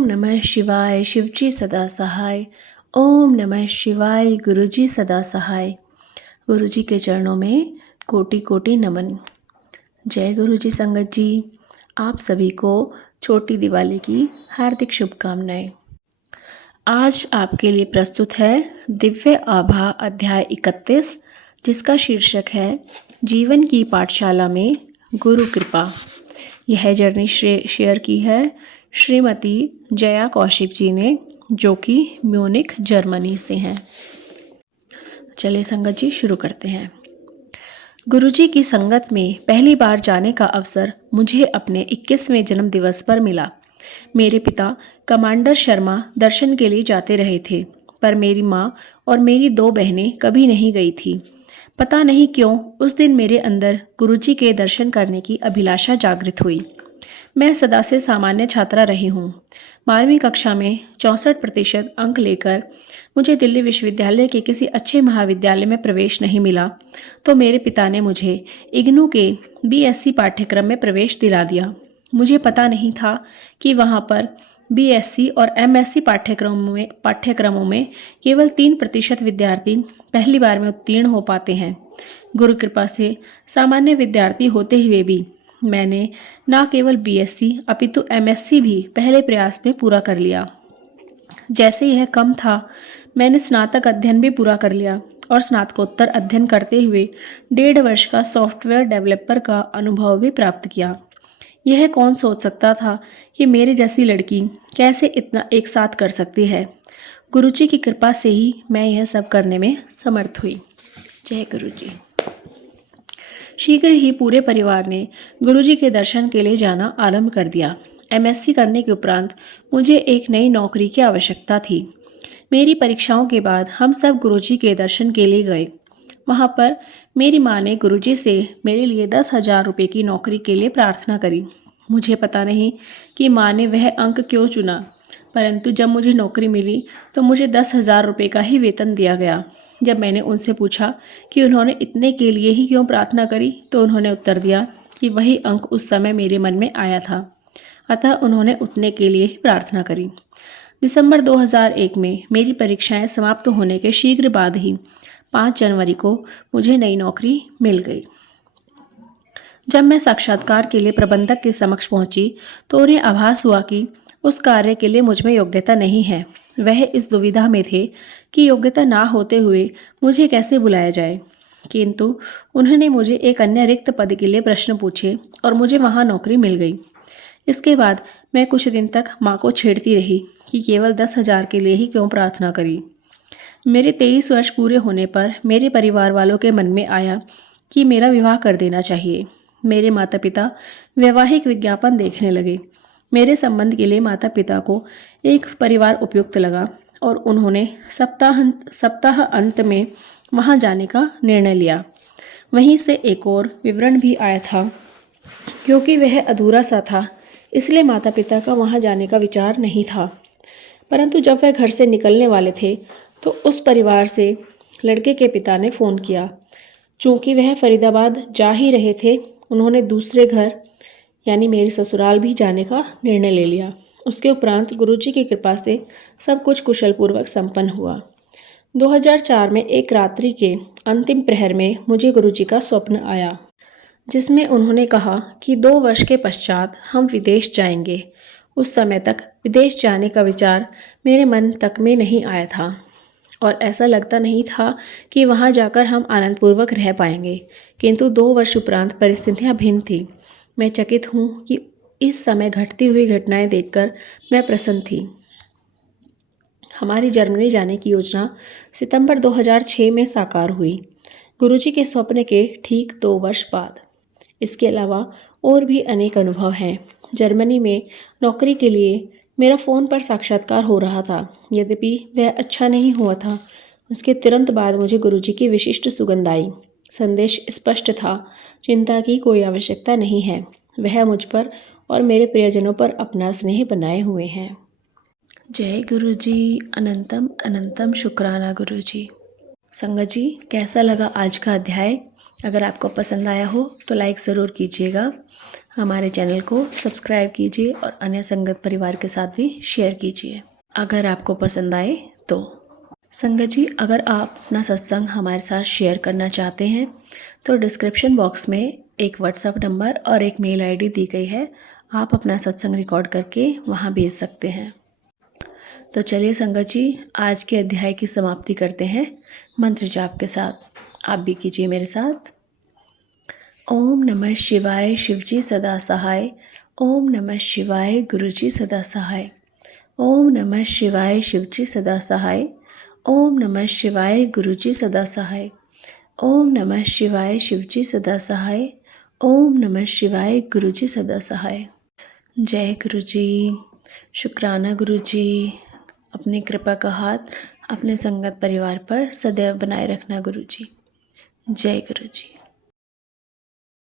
ओम नमः शिवाय शिवजी सदा सहाय। ओम नमः शिवाय गुरुजी सदा सहाय। गुरुजी के चरणों में कोटि कोटि नमन। जय गुरुजी संगत जी। आप सभी को छोटी दिवाली की हार्दिक शुभकामनाएं। आज आपके लिए प्रस्तुत है दिव्य आभा अध्याय 31, जिसका शीर्षक है जीवन की पाठशाला में गुरु कृपा। यह जर्नी शेयर की है श्रीमती जया कौशिक जी ने, जो कि म्यूनिख जर्मनी से हैं। चलिए संगत जी शुरू करते हैं। गुरुजी की संगत में पहली बार जाने का अवसर मुझे अपने 21वें जन्म दिवस पर मिला। मेरे पिता कमांडर शर्मा दर्शन के लिए जाते रहे थे, पर मेरी माँ और मेरी 2 बहनें कभी नहीं गई थी। पता नहीं क्यों उस दिन मेरे अंदर गुरुजी के दर्शन करने की अभिलाषा जागृत हुई। मैं सदा से सामान्य छात्रा रही हूँ। 12वीं कक्षा में 64% अंक लेकर मुझे दिल्ली विश्वविद्यालय के किसी अच्छे महाविद्यालय में प्रवेश नहीं मिला, तो मेरे पिता ने मुझे इग्नू के बीएससी पाठ्यक्रम में प्रवेश दिला दिया। मुझे पता नहीं था कि वहाँ पर बीएससी और एमएससी पाठ्यक्रमों में केवल 3% विद्यार्थी पहली बार में उत्तीर्ण हो पाते हैं। गुरु कृपा से सामान्य विद्यार्थी होते हुए भी मैंने न केवल बीएससी अपितु एमएससी भी पहले प्रयास में पूरा कर लिया। जैसे यह कम था, मैंने स्नातक अध्ययन भी पूरा कर लिया और स्नातकोत्तर अध्ययन करते हुए 1.5 वर्ष का सॉफ्टवेयर डेवलपर का अनुभव भी प्राप्त किया। यह कौन सोच सकता था कि मेरे जैसी लड़की कैसे इतना एक साथ कर सकती है। गुरुजी की कृपा से ही मैं यह सब करने में समर्थ हुई। जय गुरुजी। शीघ्र ही पूरे परिवार ने गुरुजी के दर्शन के लिए जाना आरंभ कर दिया। एमएससी करने के उपरांत मुझे एक नई नौकरी की आवश्यकता थी। मेरी परीक्षाओं के बाद हम सब गुरुजी के दर्शन के लिए गए। वहाँ पर मेरी माँ ने गुरुजी से मेरे लिए 10,000 रुपये की नौकरी के लिए प्रार्थना करी। मुझे पता नहीं कि माँ ने वह अंक क्यों चुना, परंतु जब मुझे नौकरी मिली तो मुझे 10,000 रुपये का ही वेतन दिया गया। जब मैंने उनसे पूछा कि उन्होंने इतने के लिए ही क्यों प्रार्थना करी, तो उन्होंने उत्तर दिया कि वही अंक उस समय मेरे मन में आया था, अतः उन्होंने उतने के लिए ही प्रार्थना करी। दिसंबर 2001 में मेरी परीक्षाएं समाप्त होने के शीघ्र बाद ही 5 जनवरी को मुझे नई नौकरी मिल गई। जब मैं साक्षात्कार के लिए प्रबंधक के समक्ष पहुंची तो उन्हें आभास हुआ कि उस कार्य के लिए मुझ में योग्यता नहीं है। वह इस दुविधा में थे कि योग्यता ना होते हुए मुझे कैसे बुलाया जाए, किंतु उन्होंने मुझे एक अन्य रिक्त पद के लिए प्रश्न पूछे और मुझे वहां नौकरी मिल गई। इसके बाद मैं कुछ दिन तक माँ को छेड़ती रही कि केवल 10,000 के लिए ही क्यों प्रार्थना करी। मेरे 23 वर्ष पूरे होने पर मेरे परिवार वालों के मन में आया कि मेरा विवाह कर देना चाहिए। मेरे माता पिता वैवाहिक विज्ञापन देखने लगे। मेरे संबंध के लिए माता पिता को एक परिवार उपयुक्त लगा और उन्होंने सप्ताह अंत में वहां जाने का निर्णय लिया। वहीं से एक और विवरण भी आया था, क्योंकि वह अधूरा सा था, इसलिए माता पिता का वहां जाने का विचार नहीं था। परंतु जब वह घर से निकलने वाले थे तो उस परिवार से लड़के के पिता ने फ़ोन किया। चूँकि वह फरीदाबाद जा ही रहे थे, उन्होंने दूसरे घर यानी मेरे ससुराल भी जाने का निर्णय ले लिया। उसके उपरांत गुरुजी की कृपा से सब कुछ कुशलपूर्वक संपन्न हुआ। 2004 में एक रात्रि के अंतिम प्रहर में मुझे गुरुजी का स्वप्न आया, जिसमें उन्होंने कहा कि 2 वर्ष के पश्चात हम विदेश जाएंगे। उस समय तक विदेश जाने का विचार मेरे मन तक में नहीं आया था और ऐसा लगता नहीं था कि वहां जाकर हम आनंदपूर्वक रह पाएंगे, किंतु 2 वर्ष उपरांत परिस्थितियां भिन्न थी। मैं चकित हूँ कि इस समय घटती हुई घटनाएं देखकर मैं प्रसन्न थी। हमारी जर्मनी जाने की योजना सितंबर 2006 में साकार हुई, गुरुजी के स्वप्न के ठीक 2 वर्ष बाद। इसके अलावा और भी अनेक अनुभव हैं। जर्मनी में नौकरी के लिए मेरा फ़ोन पर साक्षात्कार हो रहा था। यद्यपि वह अच्छा नहीं हुआ था, उसके तुरंत बाद मुझे गुरुजी की विशिष्ट सुगंध आई। संदेश स्पष्ट था, चिंता की कोई आवश्यकता नहीं है। वह मुझ पर और मेरे प्रियजनों पर अपना स्नेह बनाए हुए हैं। जय गुरुजी। अनंतम अनंतम शुक्राना गुरुजी। संगत जी, कैसा लगा आज का अध्याय? अगर आपको पसंद आया हो तो लाइक ज़रूर कीजिएगा। हमारे चैनल को सब्सक्राइब कीजिए और अन्य संगत परिवार के साथ भी शेयर कीजिए अगर आपको पसंद आए तो। संगत जी, अगर आप अपना सत्संग हमारे साथ शेयर करना चाहते हैं तो डिस्क्रिप्शन बॉक्स में एक व्हाट्सएप नंबर और एक मेल आईडी दी गई है। आप अपना सत्संग रिकॉर्ड करके वहां भेज सकते हैं। तो चलिए संगत जी, आज के अध्याय की समाप्ति करते हैं मंत्र जाप के साथ। आप भी कीजिए मेरे साथ। ओम नमः शिवाय, शिवजी सदा सहाय। ओम नमः शिवाय, गुरुजी सदा सहाय। ओम नमः शिवाय, शिवजी सदा सहाय। ओम नमः शिवाय, गुरुजी सदा सहाय। ओम नमः शिवाय, शिवजी सदा सहाय। ओम नमः शिवाय, गुरुजी सदा सहाय। जय गुरुजी। शुक्राना गुरुजी। अपनी कृपा का हाथ अपने संगत परिवार पर सदैव बनाए रखना गुरुजी। जय गुरुजी।